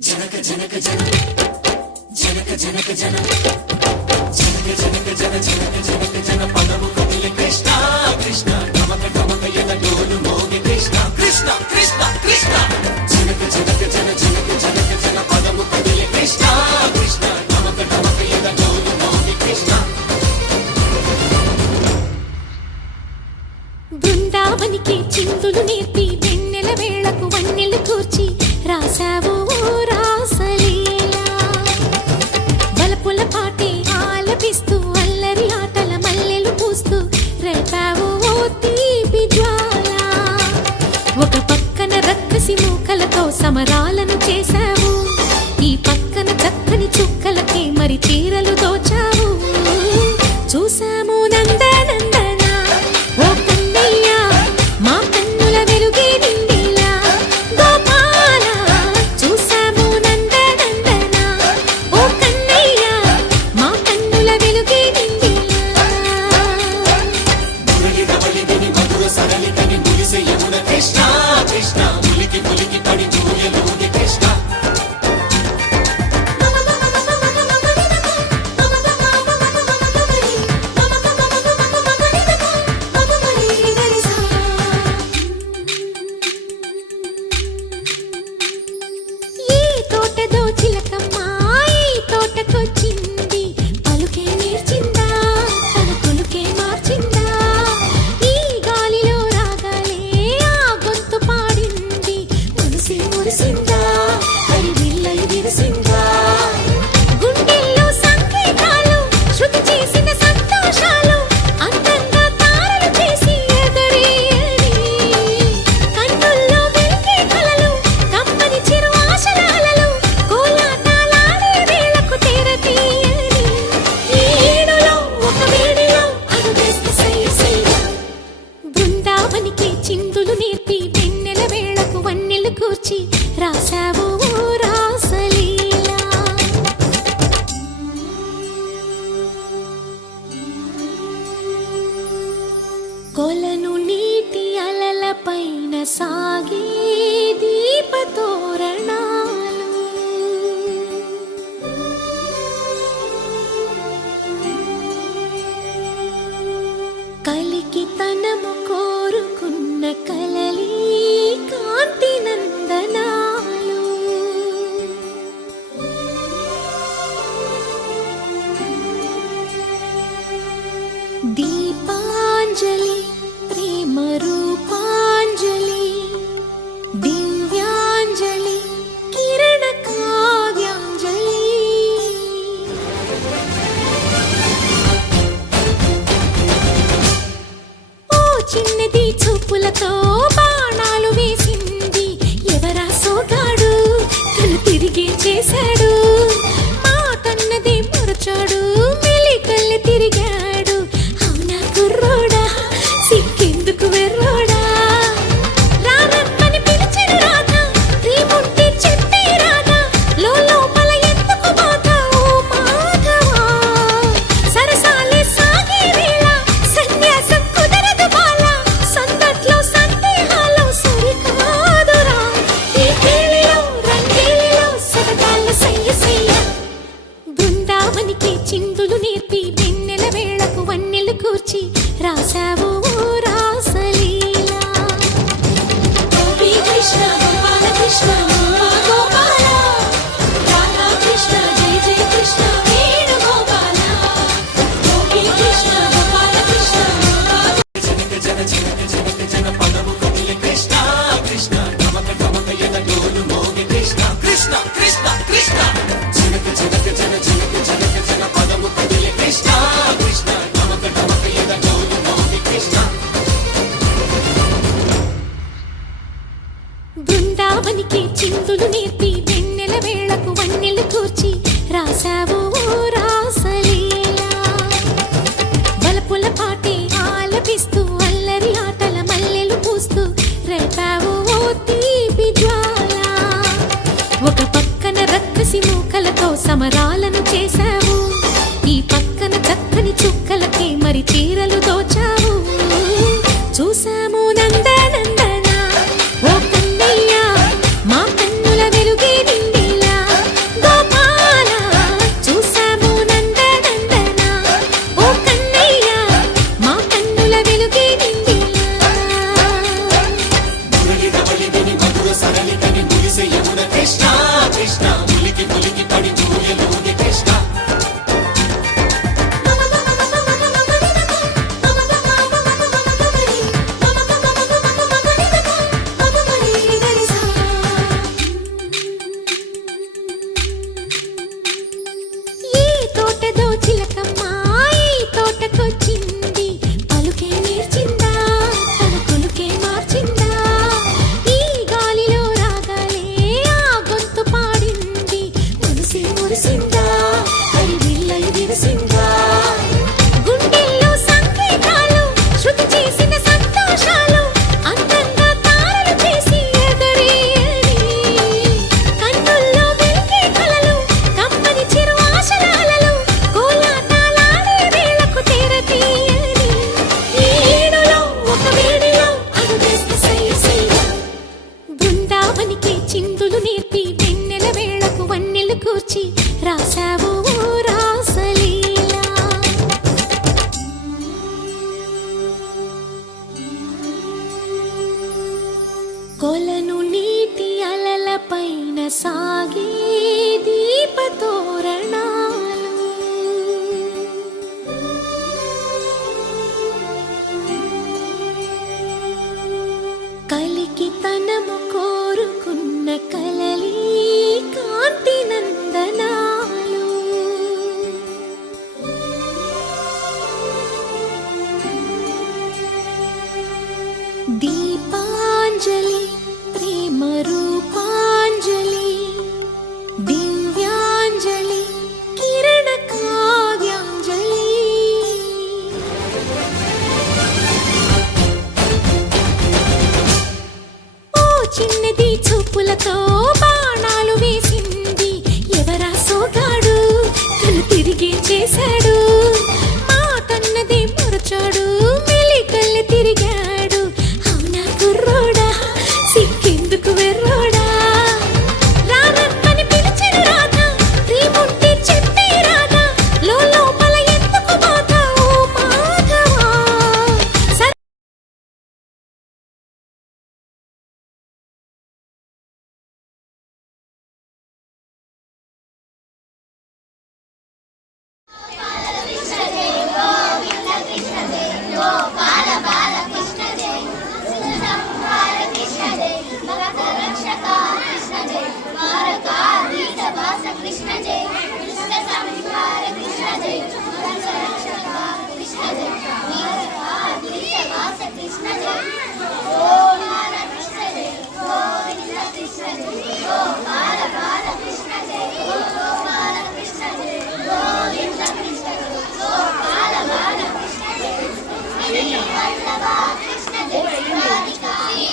జనక జనక జన జనక జనక జన జనక జనక జన జనక జనక జన పదము కదిలే కృష్ణ కృష్ణ టమక టమక ఎద డోలు మోగే కృష్ణ కృష్ణ కృష్ణ కృష్ణ జనక జనక జన జనక జనక జన పదము కదిలే కృష్ణ కృష్ణ టమక టమక ఎద డోలు మోగే కృష్ణ బృందావనికి చిందులు నేర్పి వెన్నెల వేళకు వన్నెలు కూర్చి రాసావు రాసలీలా బలపుల పాటే ఆలపిస్తూ అల్లరి ఆటల మల్లెలు పూస్తూ రేపావు తీపి జ్వాల ఒక పక్కన రక్కసి మూకలతో సమరాలను చేశావు ఈ పక్కన చక్కని చుక్కలకి మరి చీరలు దోచావు చూసాము నందనందన ఓ కన్నయ్య మా కన్నుల వెలుగే నిండిలా గోపాల చూసాము నందనందన ఓ కన్నయ్య మా కన్నుల వెలుగే నిండిలా మురళి రవళి విని మధుర సరళి కని మురిసే యమున కృష్ణ కృష్ణ ములికి ములికి పడి జూయలోని కృష్ణ ఈ తోటదో చిలకమ్మ ఈ తోటకొచ్చింది పలుకే నేర్చిందా తన కొలుకే మార్చిందా ఈ గాలిలో రాగాలే ఆ గొంతు పాడింది మనసే మురిసిందా హరి విల్లై విరిసిందా గుండెల్లో సంకేతాలు శృతి చేసిన సంతోషాలు అందంగా తారలు చేసి ఎగరేయని కన్నుల్లో వెలిగే కలలు కమ్మని చిరు ఆశలాలలు కోలాటాలాడే వేళకు తెరతీయని ఈ ఏడులో ఒక వేడిలో అడుగేస్తే సయ్య సయ్య బృందావనికి చిందులు నేర్పి వెన్నెల వేళకు వన్నెలు కూర్చి రాసావు రాసలీలా కొలను నీటి అలల పైన సాగే దీపతోరణాలు కలికి తనము కోరుకున్న కలలి కాంతి నందనాలు దీపాంజలి ప్రేమ రూపాంజలి దివ్యాంజలి కిరణ కావ్యాంజలి ఓ చిన్నది చూపులతో బాణాలు వేసింది ఎవరా సోగాడు తను తిరిగి చేశాడు మాటన్నది మరచాడు మెలికల్లి తిరిగాడు అవునా కుర్రోడా సిక్కెందుకు వెర్రోడా రారమ్మని పిలిచిన రాధా రీముంటే చెప్పే రాధా లోపల ఎందుకు బాధ ఓ మాధవా సరసాలే సాగే వేళ సన్యాసం కుదరదు బాల సందట్లో సందేహాలు సరికాదురా ఈ కేళిలో రంగేలిలో సరదాల సయ్య సయ్య బృందావనికి చిందులు నేర్పి వెన్నెల వేళకు వన్నెలు కూర్చి రాసావు రాసలీలా గోపీ కృష్ణ గోపాల కృష్ణ గోపాల రాధా కృష్ణ జయ జయ కృష్ణ వేణు గోపాల గోపీ కృష్ణ గోపాల కృష్ణ జనక జన జనక జనక జన పదము కదిలే కృష్ణ కృష్ణ టమక టమక ఎద డోలు మోగే కృష్ణ కృష్ణ కృష్ణ కృష్ణ జనక జనక జన జనక జనక జన పదము కదిలే కృష్ణ కృష్ణ టమక టమక ఎద డోలు మోగే కృష్ణ బృందావనికి చిందులు నేర్పి వెన్నెల వేళకు వన్నెలు కూర్చి రాసావు రాసలీలా బలపుల పాటే ఆలపిస్తూ అల్లరి ఆటల మల్లెలు పూస్తూ రేపావు తీపి జ్వాల ఒక పక్కన రక్కసి మూకలతో సమరాలను చేశావు ఈ పక్కన చక్కని చుక్కలకి మరి చీరలు దోచావు చూసాము నందనందన ఓ కన్నయ్య మా కన్నుల వెలుగే నిండిలా కృష్ణ ఉలికి పులికి పడి చూయలోని కృష్ణ ఈ తోటదో చిలకమ్మ ఈ తోటకొచ్చింది పలుకే నేర్చిందా తన కొలుకే మార్చిందా ఈ గాలిలో రాగాలే ఆ గొంతు పాడింది మురిసి మురిసిందా హరి విల్లై విరిసిందా గుండెల్లో సంకేతాలు శృతి చేసిన సంతోషాలు అందంగా తారలు చేసి ఎగరేయని కన్నుల్లో వెలిగే కలలు కమ్మని చిరు ఆశల అలలు కోలాటాలాడే వేళకు తెరతీయని ఈ ఏడులో ఒక వేడిలో అడుగేస్తే సయ్య సయ్య బృందావనికి చిందులు నేర్పి వెన్నెల వేళకు వన్నెలు కూర్చి రాసావు ఓ రాసలీలా కొలను నీటి అలల పైన సాగే దీపతోరణాలు కలికి తనము కోరుకున్న కలలి కాంతి నందనాలు దీపాంజలి ప్రేమ రూపాంజలి దివ్యాంజలి కిరణ కావ్యాంజలి ఓ చిన్నది చూపులతో బాణాలు వేసింది ఎవరా సోగాడు తను తిరిగి చేశాడు మాటన్నదే మరచాడు మెలికల్లి తిరిగాడు అవునా కుర్రోడా సిక్కెందుకు వెర్రోడా రానమ్మని పిలిచిన రాధా రీముంటి చెప్పే రాధా లోపల ఎందుకు బాధ ఓ మాధవా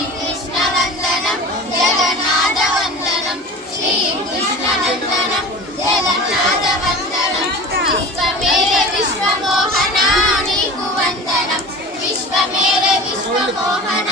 శ్రీకృష్ణనందనం జగన్నాథవందనం శ్రీకృష్ణనందనం జగన్నాథవందనం విశ్వమేరే విశ్వమోహన నీకు వందనం విశ్వమేరే విశ్వమోహన